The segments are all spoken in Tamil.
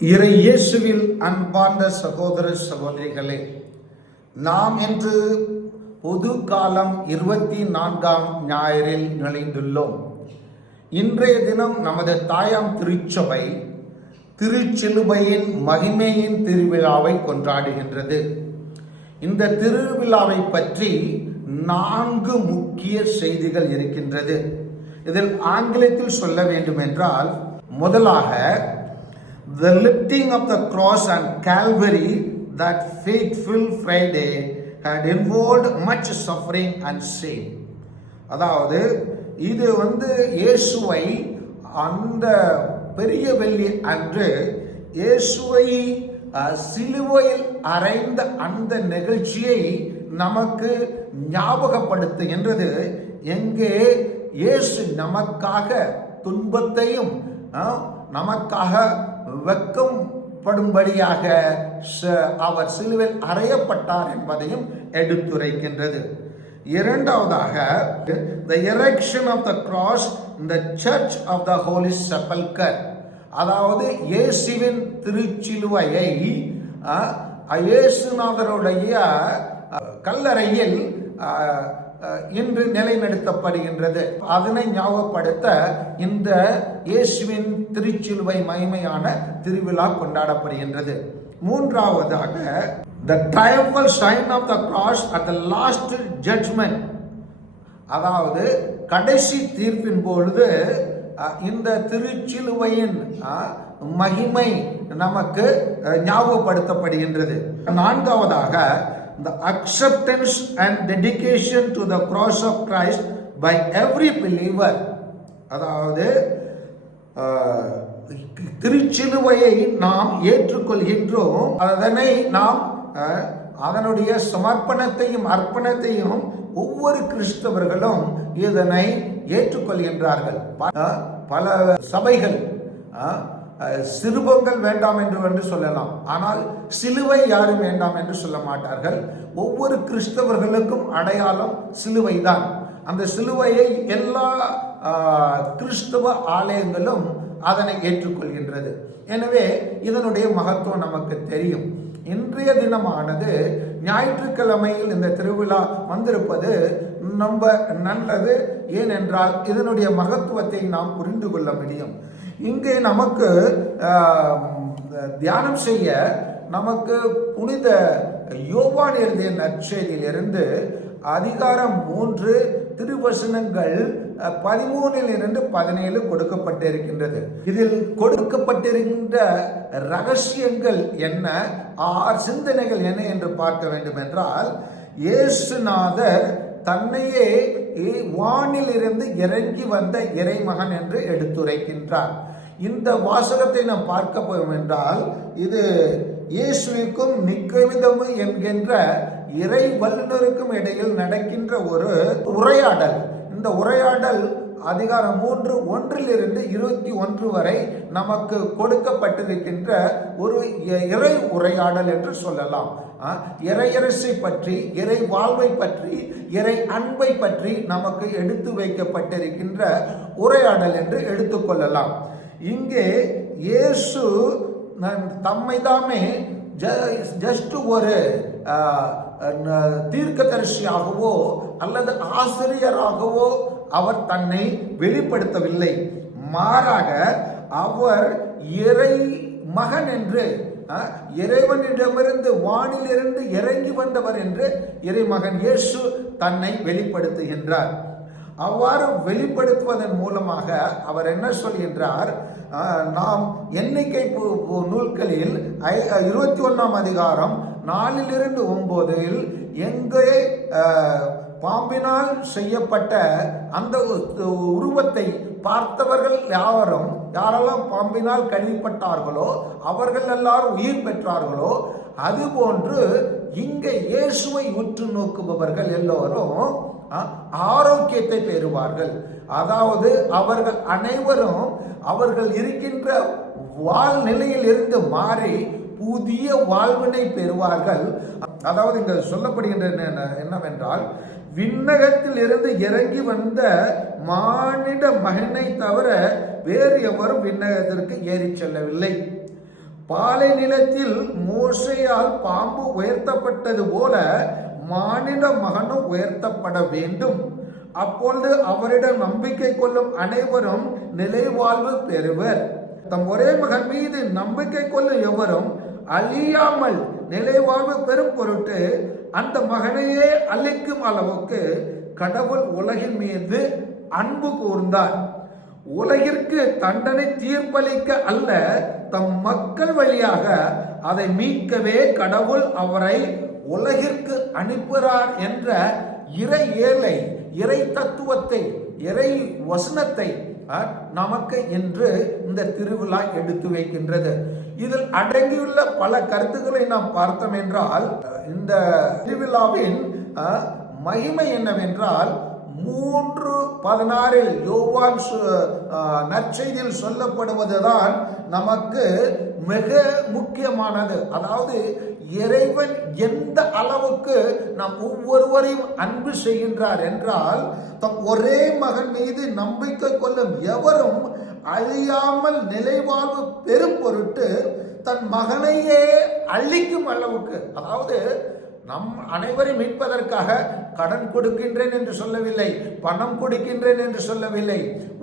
இறை இயேசுவில் அன்பார்ந்த சகோதர சகோதரிகளே, நாம் இன்று பொது காலம் 24ஆம் ஞாயிறில் நுழைந்துள்ளோம். இன்றைய தினம் நமது தாயாம் திருச்சபை திருச்சிலுவையின் மகிமையின் திருவிழாவை கொண்டாடுகின்றது. இந்த திருவிழாவை பற்றி 4 முக்கிய செய்திகள் இருக்கின்றது. இதில் ஆங்கிலத்தில் சொல்ல வேண்டும் என்றால், முதலாக the lifting of the cross on Calvary, that fateful Friday, had involved much suffering and shame. அதாவது இது இயேசுவை அந்த பெரிய வெள்ளி அன்று இயேசுவை சிலுவையில் அறைந்த அந்த நிகழ்ச்சியை நமக்கு ஞாபகப்படுத்துகின்றது. எங்கே இயேசு நமக்காக துன்பத்தையும் நமக்காக வெக்கம் படும்படியாக அவர் சிலுவையில் அறையப்பட்டார் என்பதையும் எடுத்துரைக்கின்றது. இரண்டாவதாக, the erection of the cross in the church of the Holy Sepulchre, அதாவது இயேசுவின் திருச்சிலுவையை இயேசுநாதருடைய கல்லறையில் இன்று நிலைநிறுத்தப்படுகின்றது. அதனை ஞாபகப்படுத்த இந்த இயேசுவின் திருச்சிலுவை மகிமையான திருவிழா கொண்டாடப்படுகின்றது. மூன்றாவதாக, the triumphal sign of the cross at the last judgment, அதாவது கடைசி தீர்ப்பின் பொழுது இந்த திருச்சிலுவையின் மகிமை நமக்கு ஞாபகப்படுத்தப்படுகின்றது. நான்காவதாக, the acceptance and dedication to the cross of Christ by every believer, அதாவது திருச்சிலுவையை நாம் ஏற்றுக்கொள்கின்றோம். அதனை நாம் அதனுடைய சமர்ப்பணத்தையும் அர்ப்பணத்தையும் ஒவ்வொரு கிறிஸ்தவர்களும் இதனை ஏற்றுக்கொள்கின்றார்கள். பல சபைகள் சிறுபங்கள் வேண்டாம் என்று சொல்லலாம், ஆனால் சிலுவை யாரும் வேண்டாம் என்று சொல்ல மாட்டார்கள். ஒவ்வொரு கிறிஸ்தவர்களுக்கும் அடையாளம் சிலுவை தான். அந்த சிலுவையை எல்லா கிறிஸ்தவ ஆலயங்களும் அதனை ஏற்றுக்கொள்கின்றது. எனவே இதனுடைய மகத்துவம் நமக்கு தெரியும். இன்றைய தினமானது ஞாயிற்றுக்கிழமையில் இந்த திருவிழா வந்திருப்பது ரொம்ப நல்லது. ஏனென்றால் இதனுடைய மகத்துவத்தை நாம் புரிந்து கொள்ள முடியும். இங்கே நமக்கு தியானம் செய்ய நமக்கு புனித யோவான் எழுதிய நற்செய்தியிலிருந்து அதிகாரம் 3 திருவசனங்கள் 13-17 கொடுக்கப்பட்டிருக்கின்றது. இதில் கொடுக்கப்பட்டிருக்கின்ற ரகசியங்கள் என்ன, சிந்தனைகள் என்ன என்று பார்க்க வேண்டும் என்றால், இயேசுநாதர் தன்னையே வானில் இருந்து இறங்கி வந்த இறைமகன் என்று எடுத்துரைக்கின்றார். இந்த வாசகத்தை நாம் பார்க்க போவோம் என்றால், இது இயேசுவுக்கும் நிக்கோதேமு என்கின்ற இறை வல்லுநருக்கும் இடையில் நடக்கின்ற ஒரு உரையாடல். இந்த உரையாடல் அதிகாரம் 3:1-21 வரை நமக்கு கொடுக்கப்பட்டிருக்கின்ற ஒரு இறை உரையாடல் என்று சொல்லலாம். இறையரசை பற்றி, இறை வாழ்வை பற்றி, இறை அன்பை பற்றி நமக்கு எடுத்து வைக்கப்பட்டிருக்கின்ற உரையாடல் என்று எடுத்துக்கொள்ளலாம். இங்கே இயேசு தம்மை தாமே ஜஸ்ட் ஒரு தீர்க்கதரிசியாகவோ அல்லது ஆசிரியராகவோ அவர் தன்னை வெளிப்படுத்தவில்லை. மாறாக அவர் இறை மகன் என்று, இறைவனிடமிருந்து வானிலிருந்து இறங்கி வந்தவர் என்று இறைமகன் இயேசு தன்னை வெளிப்படுத்துகின்றார். அவ்வாறு வெளிப்படுத்துவதன் மூலமாக அவர் என்ன சொல்கின்றார், நாம் எண்ணிக்கை நூல்களில் 21ஆம் அதிகாரம் 4-9 எங்கே பாம்பினால் செய்யப்பட்ட அந்த உருவத்தை பார்த்தவர்கள் யாரெல்லாம் பாம்பினால் கடிப்பட்டார்களோ அவர்கள் எல்லாரும் உயிர் பெற்றார்களோ, அதுபோன்று இங்கே இயேசுவை உற்று நோக்குபவர்கள் எல்லோரும் ஆரோக்கியத்தை பெறுவார்கள். அதாவது அவர்கள் அனைவரும் அவர்கள் இருக்கின்ற வாழ்நிலையில் இருந்து மாறி புதிய வாழ்வினை பெறுவார்கள். அதாவது இங்க சொல்லப்படுகின்ற என்னவென்றால், விண்ணகத்தில் இருந்து இறங்கி வந்த மானிட மகனை தவிர வேறு எவரும் விண்ணகத்திற்கு ஏறி செல்லவில்லை. பாலை நிலத்தில் மோசேயால் பாம்பு உயர்த்தப்பட்டது போல மானிட மகனும் உயர்த்தப்பட வேண்டும். அப்பொழுது அவரிடம் நம்பிக்கை கொள்ளும் அனைவரும் நிலைவாழ்வு பெறுவர். தம் ஒரே மகன் மீது நம்பிக்கை கொள்ளும் எவரும் அழியாமல் நிலைவாழ்வு பெறும் பொருட்டு அந்த மகனையே அழிக்கும் அளவுக்கு கடவுள் உலகின் மீது அன்பு கூர்ந்தார். உலகிற்கு தண்டனை தீர்ப்பளிக்க அல்ல, தம் மக்கள் வழியாக அதை மீட்கவே கடவுள் அவரை உலகிற்கு அனுப்புகிறார் என்ற இறை தத்துவத்தை, இறை வசனத்தை நமக்கு என்று இந்த திருவிழா எடுத்து வைக்கின்றது. இதில் அடங்கியுள்ள பல கருத்துக்களை நாம் பார்த்தோம் என்றால், இந்த திருவிழாவின் மகிமை என்னவென்றால் 3:16 யோவான் நற்செய்தியில் சொல்லப்படுவதுதான் நமக்கு மிக முக்கியமானது. அதாவது இறைவன் எந்த அளவுக்கு நாம் ஒவ்வொருவரையும் அன்பு செய்கின்றார் என்றால், தம் ஒரே மகன் மீது நம்பிக்கை கொள்ளும் எவரும் அழியாமல் நிலைவாழ்வு பெறும் பொருட்டு தன் மகனையே அழிக்கும் அளவுக்கு, அதாவது நம் அனைவரையும் மீட்பதற்காக கடன் கொடுக்கின்றேன் என்று சொல்லவில்லை, பணம் கொடுக்கின்றேன் என்று சொல்லவில்லை,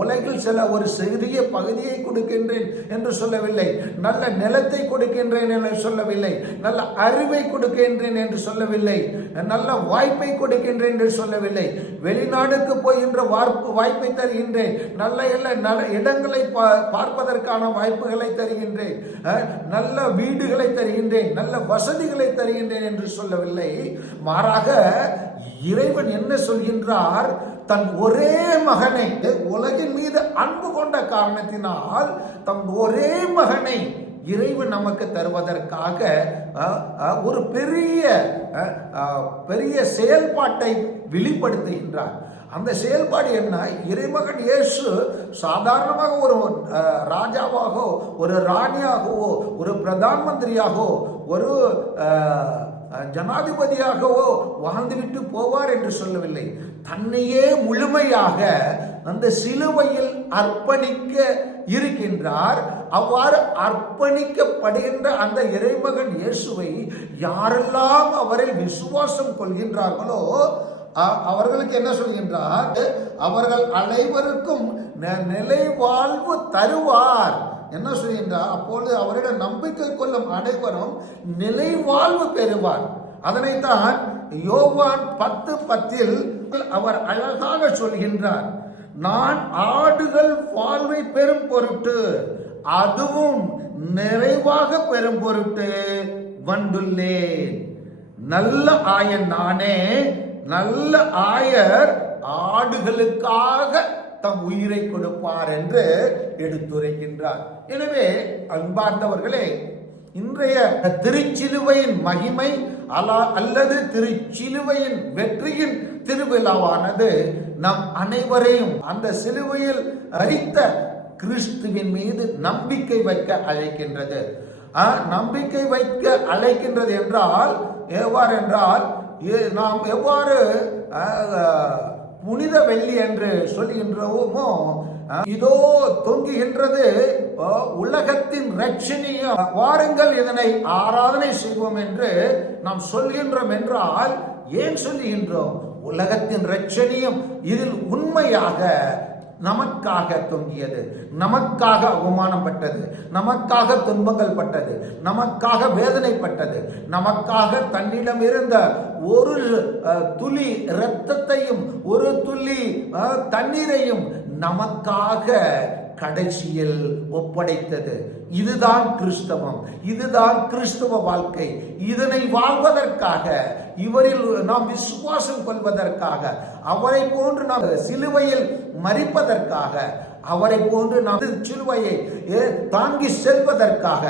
உலகில் சில ஒரு சிறிய பகுதியை கொடுக்கின்றேன் என்று சொல்லவில்லை, நல்ல நிலத்தை கொடுக்கின்றேன் என்று சொல்லவில்லை, நல்ல அறிவை கொடுக்கின்றேன் என்று சொல்லவில்லை, நல்ல வாய்ப்பை கொடுக்கின்றேன் என்று சொல்லவில்லை, வெளிநாடுக்கு போகின்ற வாய்ப்பை தருகின்றேன், நல்ல இடங்களை பார்ப்பதற்கான வாய்ப்புகளை தருகின்றேன், நல்ல வீடுகளை தருகின்றேன், நல்ல வசதிகளை தருகின்றேன் என்று சொல்லவில்லை. மாறாக இறைவன் என்ன சொல்கின்றார்? தன் ஒரே மகனை, உலகின் மீது அன்பு கொண்ட காரணத்தினால் தன் ஒரே மகனை இறைவன் நமக்கு தருவதற்காக ஒரு பெரிய செயல்பாட்டை வெளிப்படுத்துகின்றார். அந்த செயல்பாடு என்ன? இறைமகன் இயேசு சாதாரணமாக ஒரு ராஜாவாகவோ, ஒரு ராணியாகவோ, ஒரு பிரதான் மந்திரியாகவோ, ஒரு ஜனாதிபதியாகவோ வாழ்ந்துவிட்டு போவார் என்று சொல்லவில்லை. தன்னையே முழுமையாக அந்த சிலுவையில் அர்ப்பணிக்க இருக்கின்றார். அவ்வாறு அர்ப்பணிக்கப்படுகின்ற அந்த இறைமகன் இயேசுவை யாரெல்லாம் அவரை விசுவாசம் கொள்கின்றார்களோ அவர்களுக்கு என்ன சொல்கின்றார்? அவர்கள் அனைவருக்கும் நிலை வாழ்வு தருவார். என்ன சொல்கின்றார்? அப்பொழுது அவரிடம் நம்பிக்கை கொள்ளும் அனைவரும் நிலை வாழ்வு பெறுவார். அதனைத்தான் யோவான் 10:10 அவர் அழகாக சொல்கின்றார். நான் ஆடுகள் வாழ்வை பெறும் பொருட்டு, அதுவும் நிறைவாக பெறும் பொருட்டு வந்துள்ளேன். நல்ல ஆயன் நானே, நல்ல ஆயர் ஆடுகளுக்காக தம் உயிரை கொடுப்பார் என்று எடுத்துரைக்கின்றார். எனவே அன்பார்ந்தவர்களே, இன்றைய திருச்சிலுவையின் மகிமை அல்லது திருச்சிலுவையின் வெற்றியின் திருவிழாவானது நம் அனைவரையும் அந்த சிலுவையில் அரித்த கிறிஸ்துவின் மீது நம்பிக்கை வைக்க அழைக்கின்றது. நம்பிக்கை வைக்க அழைக்கின்றது என்றால் எவ்வாறு என்றால், நாம் எவ்வாறு புனித வெள்ளி என்று சொல்கின்றோமோ, இதோ தொங்குகின்றது உலகத்தின் ரட்சணியம், வாருங்கள் இதனை ஆராதனை செய்வோம் என்று நாம் சொல்கின்றோம் என்றால் ஏன் சொல்லுகின்றோம்? உலகத்தின் ரட்சணியம் இதில் உண்மையாக நமக்காக தொங்கியது, நமக்காக அவமானப்பட்டது, நமக்காக துன்பங்கள் பட்டது, நமக்காக வேதனைப்பட்டது, நமக்காக தன்னிடம் இருந்த ஒரு துளி இரத்தத்தையும் ஒரு துளி தண்ணீரையும் நமக்காக கடைசியில் ஒப்படைத்தது. இதுதான் கிறிஸ்தவம், இதுதான் கிறிஸ்தவ வாழ்க்கை. இதனை வாழ்வதற்காக, இவரில் நாம் விசுவாசம் கொள்வதற்காக, அவரை போன்று நாம் சிலுவையில் மரிப்பதற்காக, அவரை போன்று நாம் சிலுவையை தாங்கி செல்வதற்காக,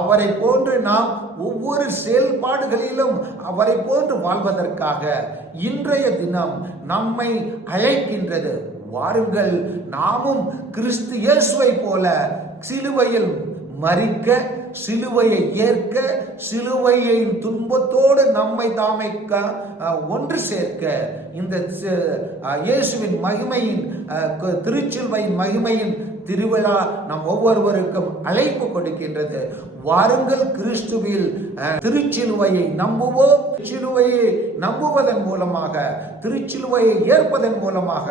அவரை போன்று நாம் ஒவ்வொரு செயல்பாடுகளிலும் அவரை போன்று வாழ்வதற்காக இன்றைய தினம் நம்மை அழைக்கின்றது. வாருங்கள், நாமும் கிறிஸ்து இயேசுவை போல சிலுவையில் மரிக்க, சிலுவையை ஏற்க, சிலுவையின் துன்பத்தோடு நம்மை தாமை ஒன்று சேர்க்க, இந்த இயேசுவின் மகிமையின், திருச்சிலுவையின் மகிமையின் திருவிழா நம் ஒவ்வொருவருக்கும் அழைப்பு கொடுக்கின்றது. வாருங்கள், கிறிஸ்துவில் திருச்சிலுவையை நம்புவோம். சிலுவையை நம்புவதன் மூலமாக, திருச்சிலுவையை ஏற்பதன் மூலமாக,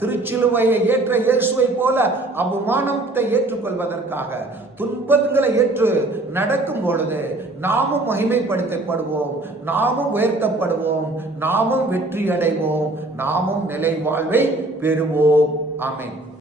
திருச்சிலுவையை ஏற்ற இயேசுவை போல அவமானத்தை ஏற்றுக்கொள்வதற்காக, துன்பங்களை ஏற்று நடக்கும் பொழுது நாமும் மகிமைப்படுத்தப்படுவோம், நாமும் உயர்த்தப்படுவோம், நாமும் வெற்றி அடைவோம், நாமும் நிலை வாழ்வை பெறுவோம். ஆமென்.